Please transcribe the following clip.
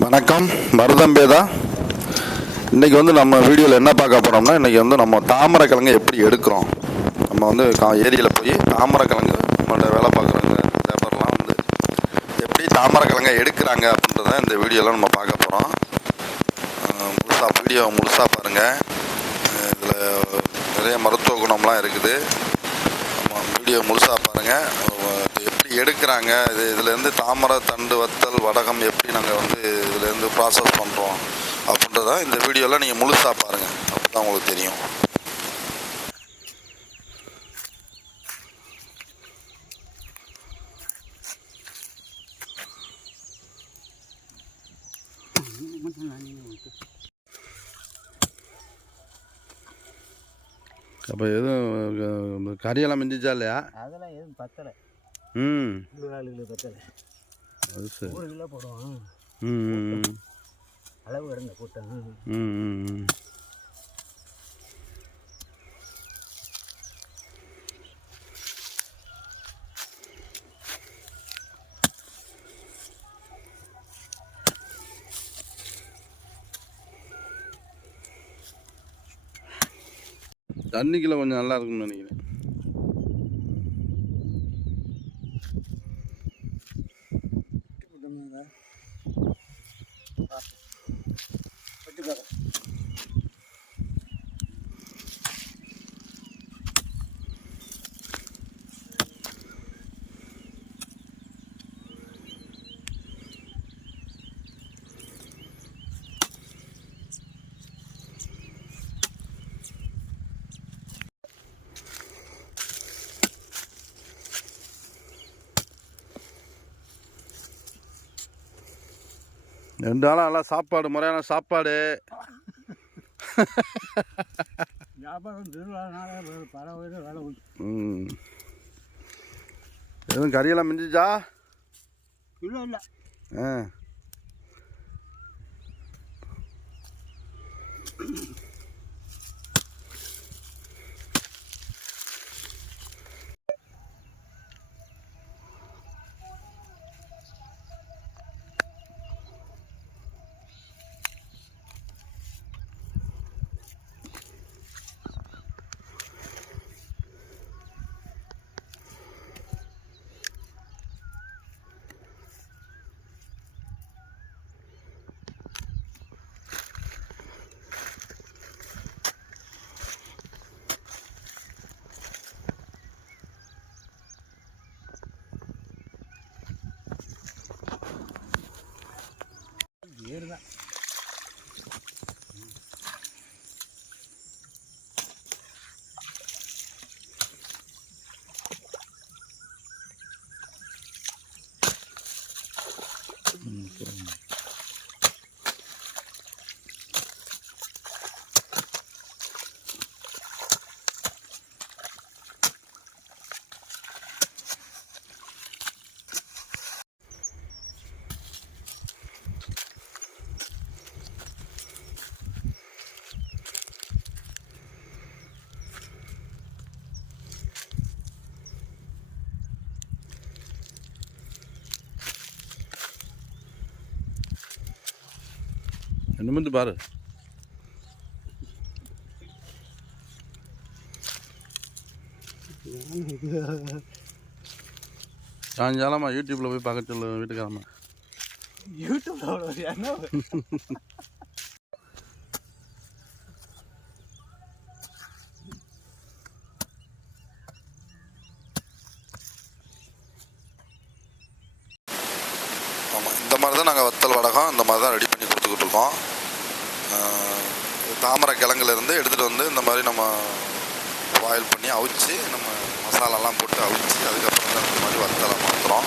வணக்கம், மருதம்பேதா. இன்றைக்கி நம்ம வீடியோவில் என்ன பார்க்க போகிறோம்னா, இன்றைக்கி நம்ம தாமரை கிழங்கு எப்படி எடுக்கிறோம். நம்ம ஏரியில் போய் தாமரை கிழங்கு நம்மளோட வேலை பார்க்குறவங்க லேபர்லாம் எப்படி தாமரை கிழங்கை எடுக்கிறாங்க அப்படின்றத இந்த வீடியோவில் நம்ம பார்க்க போகிறோம். வீடியோ முழுசாக பாருங்கள். இதில் நிறைய மருத்துவ குணம்லாம் இருக்குது. நம்ம வீடியோ முழுசாக பாருங்கள். எப்படி எடுக்கிறாங்க, இதுலேருந்து தாமரை தண்டு வத்தல் வடகம் எப்படி நாங்கள் இதுலேருந்து ப்ராசஸ் பண்ணுறோம் அப்படின்றத இந்த வீடியோவில் நீங்கள் முழுசாக பாருங்கள். அப்போ தான் உங்களுக்கு தெரியும். அப்போ எதுவும் கறியெல்லாம் மிஞ்சிச்சா இல்லையா? அதெல்லாம் எதுவும் பத்தலை. பத்தலை. அது சரி. 1 கிலோ போடுவோம். அளவு கிடந்த கூட்டம். தண்ணிக்குள்ள கொஞ்சம் நல்லா இருக்கும்னு நினைக்கிறேன். ரெண்டு நாளாக நல்லா சாப்பாடு, முறையான சாப்பாடு. எதுவும் கறியெல்லாம் மிஞ்சிச்சா? இல்லை இல்லை. ஏறுதான். நிமிந்து பாரு. சாயங்காலமா யூடியூப்ல போய் பார்க்க சொல்லு வீட்டுக்காரமா. யூடியூப்ல ஆமாம், இந்த மாதிரி தான் நாங்கள் வத்தல் வடகம் இந்த மாதிரி தான் ரெடி பண்ணி கொடுத்துக்கிட்டு இருக்கோம். தாமரை கிழங்குலேருந்து எடுத்துகிட்டு இந்த மாதிரி நம்ம பாயில் பண்ணி அவிச்சு நம்ம மசாலாலாம் போட்டு அவிச்சு அதுக்கப்புறம் தான் இந்த மாதிரி வத்தலை மாற்றுறோம்.